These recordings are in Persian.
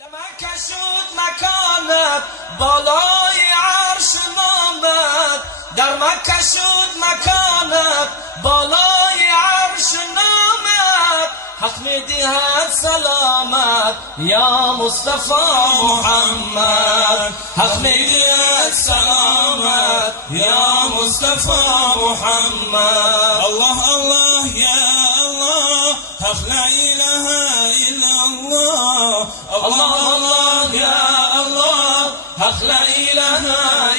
مکه شد مکانت بالای عرش نامت، در مکه شد مکانت بالای عرش نامت، حق میدهد سلامت یا مصطفی محمد، حق میدهد سلامت یا مصطفی محمد. الله الله یا الله، حق لا اله الا الله. الله الله يا الله، حق لا إله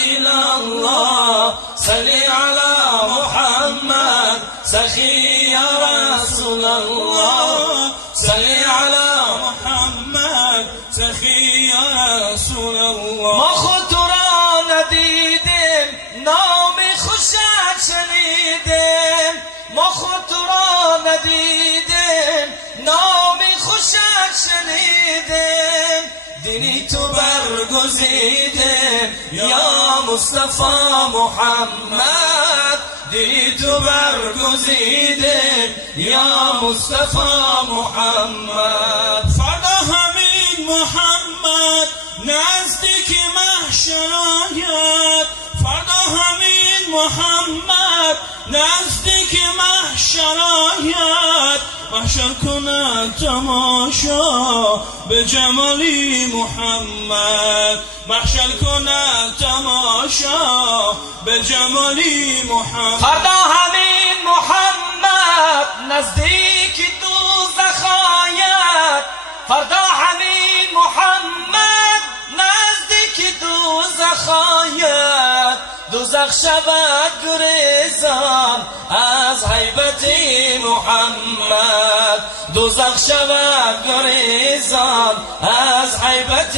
إلا الله. صل على محمد سخي يا رسول الله، صل على محمد سخی یا رسول الله. ما خود تو را ندیدیم، نام خوشت شنیدیم، ما خود تو را ندیدیم، نام خوشت شنیدیم، دینی تو برگزیدیم یا مصطفی محمد، دینی تو برگزیدیم یا مصطفی محمد. فردا همین محمد نزدیک محشر آید، فردا همین محمد نزدیک محشر آید، محشر کند تماشا به جمالی محمد، محشر کند تماشا به جمالی محمد. فردا همین محمد نزدیک دوزخ آید، فردا همین محمد نزدیک دوزخ آید، دوزخ شود گریزان از هیبت محمد، دوزخ شود گریزان از هیبت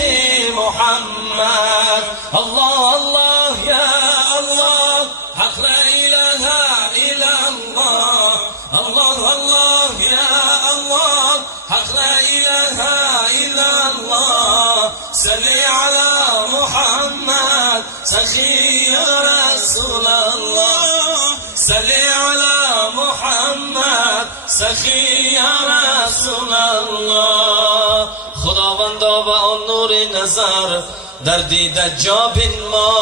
محمد. الله الله یا الله، حق لا اله الا الله، الله الله یا الله، حق لا اله الا الله. صل على محمد سخي يا رسول الله، صل على محمد سخي يا رسول الله. خداوندا با آن نور نظر در دیده جا بنما،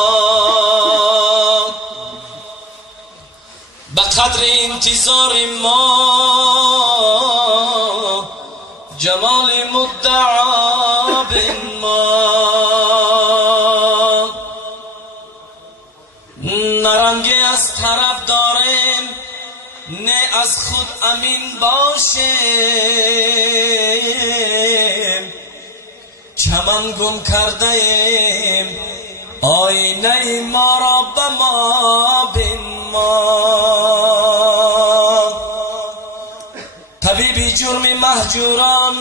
به قدر انتظار ما جمال مدعا بنما، نرنگی از طرف داریم نه از خود امین باشیم، چمن گم کرده ایم آینه ما را به ما بنما. طبیبی جرم مهجوران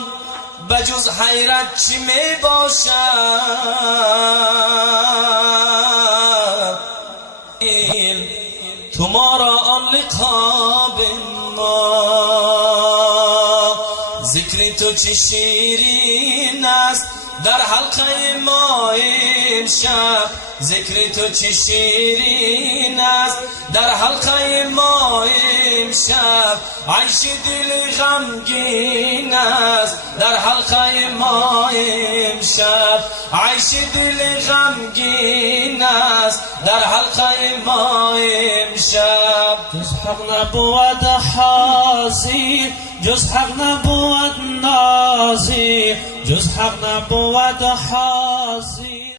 بجز حیرت چی می باشد، تو ما را آن لقا بنما. ذکر تو چه شیرین است در حلقه ما امشب، ذکر تو چه شیرین است در حلقه ما امشب، عیش دل غمگین است در حلقه ما امشب، عیش دل غمگین است در حلقه ما امشب. جز حق نبود حاضی، جز حق نبود نازی، جز حق نبود حاضی.